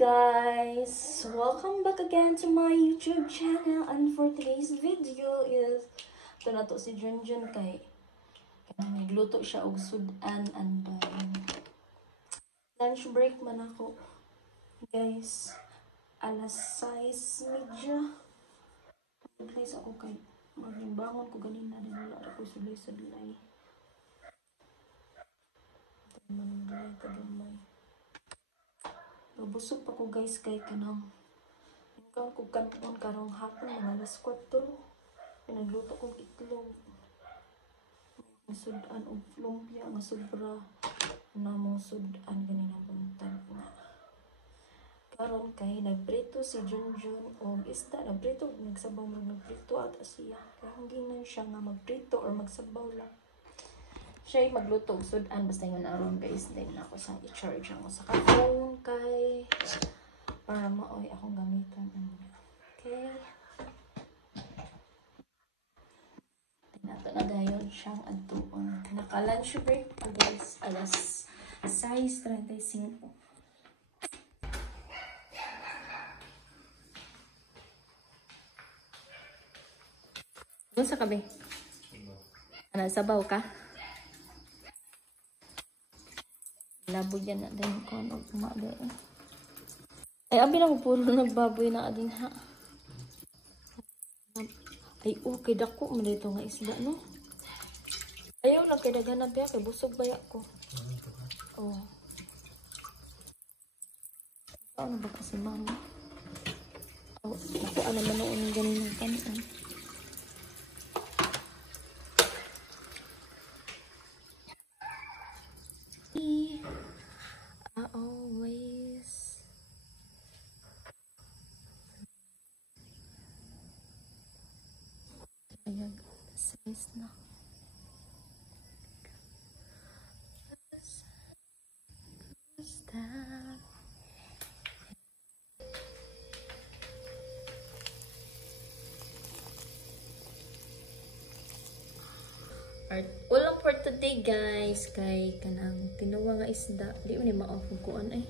guys! Welcome back again to my YouTube channel, and for today's video is ito na to si Junjun kay nagluto siya og sudan and lunch break man ako guys, alas 6:30 guys ako kay magbangon ko ganina din wala ako sulay-sulay busog pa ko guys kay kanang ikaw ko kanon karong hapon mga alas 4 pinagluto kong itlog sudan og lumpia nga sobra namong sudan ganina buntag na karon kay nagprito si Junjun og isda nagprito nagsabaw nagprito at siya kaya hindi na siya nga magprito or magsabaw lang siya magluto og sudan basta yun aron guys din ako sa i-charge ako sa phone kay para maoy akong gamitan okay tinato na dayon siyang adtuon naka lunch break pa guys alas 6:35 doon sa kabe ano sabaw ka labo yan na din ko ano kumada ay abi na puro nagbaboy na din ha ay okay dako mo dito nga isda no ayaw lang kay daghanap ya kay busog baya ko oh ano ba kasi mama oh ako ano man noon ganun kanin always ayan size na ulam for today guys kay kanang tinuwa nga isda di man ma-off kuan ay